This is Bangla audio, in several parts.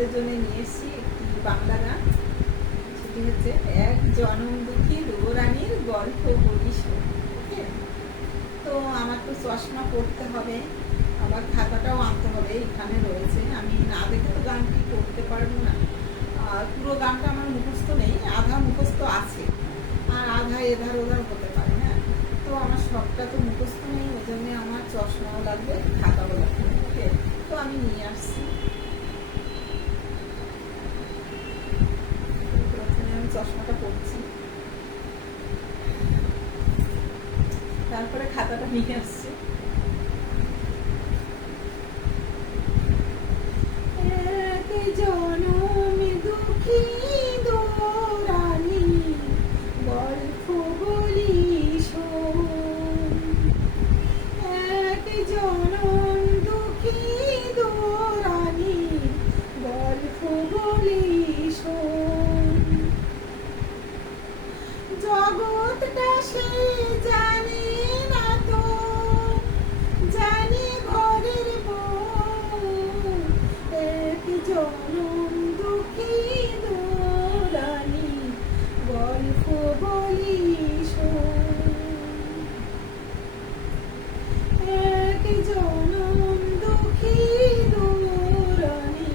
আপনাদের জন্য নিয়ে এসেছি একটি বাংলা গান। সেটি হচ্ছে এক জনম দুঃখী রানীর গল্প বলি শোন। ওকে, তো আমার তো চশমা পড়তে হবে, আবার খাতাটাও আনতে হবে, এখানে রয়েছে। আমি না দেখে তো গানটি করতে পারবো না। আর পুরো গানটা আমার মুখস্থ নেই, আধা মুখস্থ আছে আর আধা এধার ওধার হতে পারে। হ্যাঁ, তো আমার সবটা তো মুখস্থ নেই, ওই জন্য আমার চশমাও লাগবে, খাতাও লাগবে। ওকে, তো আমি নিয়ে আসছি। প্রথমে আমি চশমাটা পড়ছি, তারপরে খাতাটা নিয়ে আসছি। জনম দুঃখী রানী গল্প বলি শোন, এক জনম দুঃখী রানী গল্প বলি শোন। জগৎটা সে জানে না তো, জানে ঘরের বউ, এক জনম দুঃখী রানী গল্প বলি শোন, এক জনম দুঃখী রানী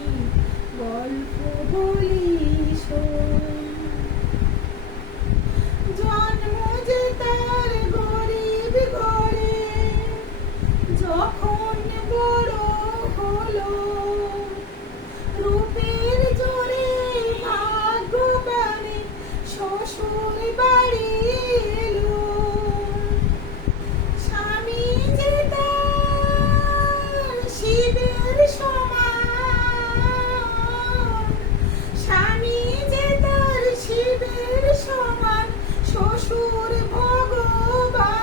গল্প বলি শোন। জন্ম যে তার গরিব ঘরে, যখন বড় হলো, রূপের জোরে ভাগ্যবানে শ্বশুর বাড়ি এলো। স্বামী যে তার শিবের সমান, স্বামী যে তার শিবের সমান, শ্বশুর ভগবান,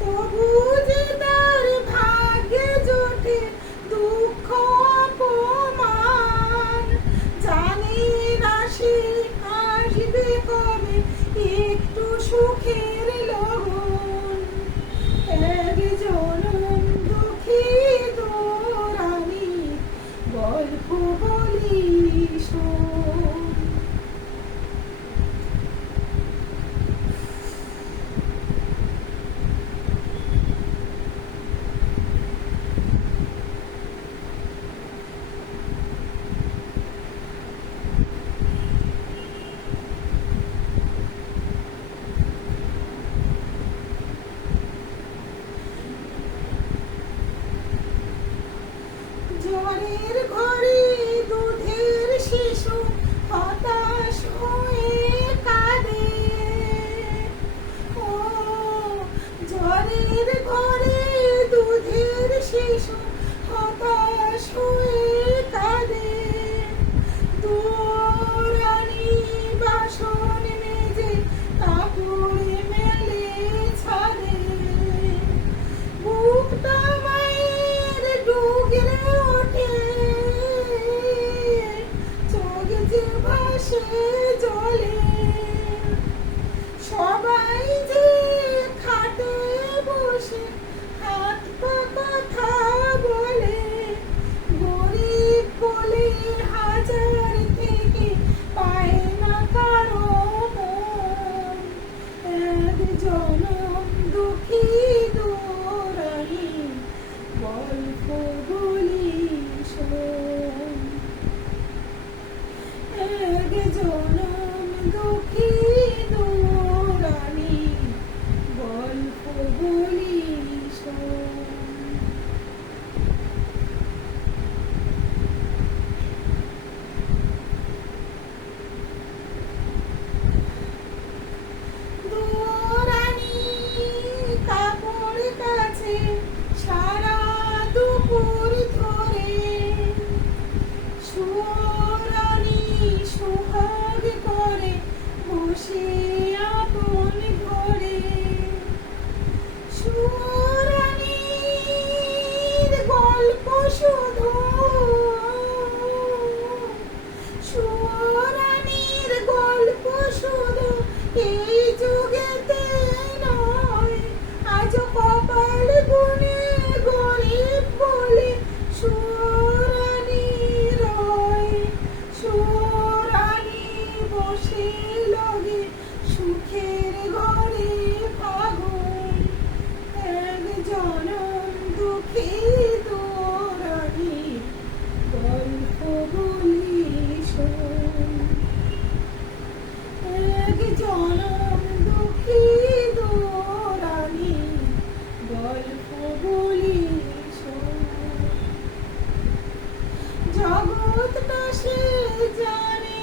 তবু যে তার ভাগ্যে জোটে দুঃখ অপমান। জানি না সে আসবে কবে একটু সুখের লগন, এক জনম দুঃখী রানী গল্প বলি শোন। জ্বরের ঘরে দুধের শিশু হতাশ হয়ে কাঁদে, ও জ্বরের ঘরে দুধের শিশু হতাশ হয়ে কাঁদে। দুরানি বাসন মেজে কাপড় মেলে ছাদে, বুকটা মায়ের ডুগরে ওঠে, চোখ যে ভাসে জলে। সবাই যে খাটে বসে হাত পা কথা বলে, গরিব বলে হাজার থেকে পায় না কারো মন, এক জনম দুঃখী রানী গল্প বলি শোন, এক জনম দুঃখী রানী গল্প বলি শোন। রানী কাপড় কাছে সারা দুপুর ঘরে ফাগুন, এক জনম দুঃখী দোরানি, গল্প বলি শোন। এক জনম দুঃখী দোরানি, গল্প বলি শোন। জগৎটা সে জানে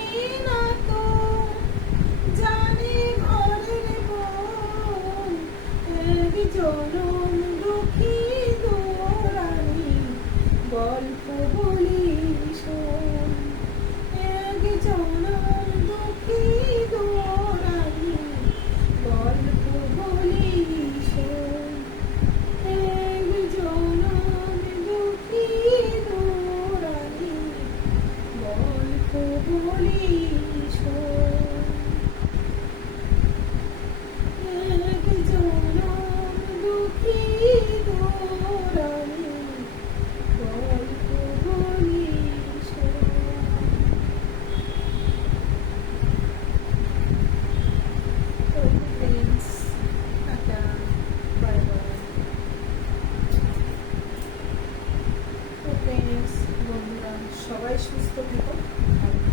না তো, জানে ঘরের বন, এক জনম দুঃখী দোরানি, গল্প বলি শোন। এক জনম দুঃখী দোরানি, গল্প বলি শোন। এক জনম দুঃখী দোরানি, গল্প বলি শোন। এক জনম দুঃখী দোরানি, গল্প বলি শোন। তো ফ্রেন্ডস, টাটা, বাই বাই। তো ফ্রেন্ডস, বন্ধুরা, সবাই সুস্থ থেকো, ভালো থেকো।